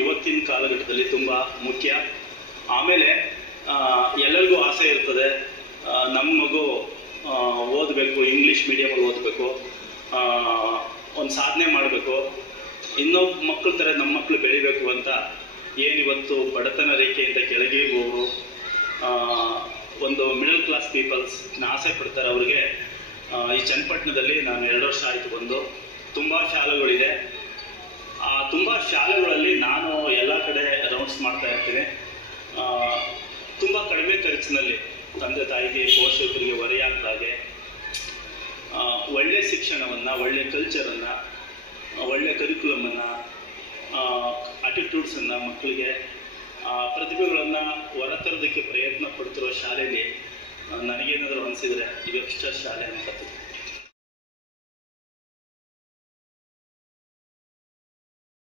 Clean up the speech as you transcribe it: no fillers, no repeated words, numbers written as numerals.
ಇವತ್ತಿನ ಕಾಲಘಟ್ಟದಲ್ಲಿ ತುಂಬ ಮುಖ್ಯ. ಆಮೇಲೆ ಎಲ್ಲರಿಗೂ ಆಸೆ ಇರ್ತದೆ, ನಮ್ಮ ಮಗು ಓದಬೇಕು, ಇಂಗ್ಲೀಷ್ ಮೀಡಿಯಮಲ್ಲಿ ಓದಬೇಕು, ಒಂದು ಸಾಧನೆ ಮಾಡಬೇಕು, ಇನ್ನೊಬ್ಬ ಮಕ್ಕಳ ಥರ ನಮ್ಮ ಮಕ್ಕಳು ಬೆಳಿಬೇಕು ಅಂತ ಏನಿವತ್ತು ಬಡತನ ರೇಖೆಯಿಂದ ಕೆಳಗಿರುವವರು, ಒಂದು ಮಿಡಲ್ ಕ್ಲಾಸ್ ಪೀಪಲ್ಸ್ ಆಸೆ ಪಡ್ತಾರೆ. ಅವ್ರಿಗೆ ಈ ಚನ್ನಪಟ್ಟಣದಲ್ಲಿ ನಾನು 2 ವರ್ಷ ಆಯಿತು ಬಂದು. ತುಂಬ ಶಾಲೆಗಳಿದೆ. ಆ ತುಂಬ ಶಾಲೆಗಳಲ್ಲಿ ನಾನು ಎಲ್ಲ ಕಡೆ ರೌಂಡ್ಸ್ ಮಾಡ್ತಾ ಇರ್ತೀನಿ. ತುಂಬ ಕಡಿಮೆ ಖರ್ಚಿನಲ್ಲಿ ತಂದೆ ತಾಯಿಗೆ, ಪೋಷಕರಿಗೆ ಹೊರೆಯಾಗದಾಗೆ ಒಳ್ಳೆ ಶಿಕ್ಷಣವನ್ನು, ಒಳ್ಳೆ ಕಲ್ಚರನ್ನು, ಒಳ್ಳೆ ಕರಿಕ್ಯುಲಮನ್ನು, ಆಟಿಟ್ಯೂಡ್ಸನ್ನು ಮಕ್ಕಳಿಗೆ, ಪ್ರತಿಭೆಗಳನ್ನು ಹೊರತರೋದಕ್ಕೆ ಪ್ರಯತ್ನ ಪಡ್ತಿರೋ ಶಾಲೆಯಲ್ಲಿ ನನಗೇನಾದರೂ ಅನಿಸಿದರೆ ಇದು ಎಕ್ಸ್ಟ್ರಾ ಶಾಲೆ ಅನ್ಸುತ್ತೆ.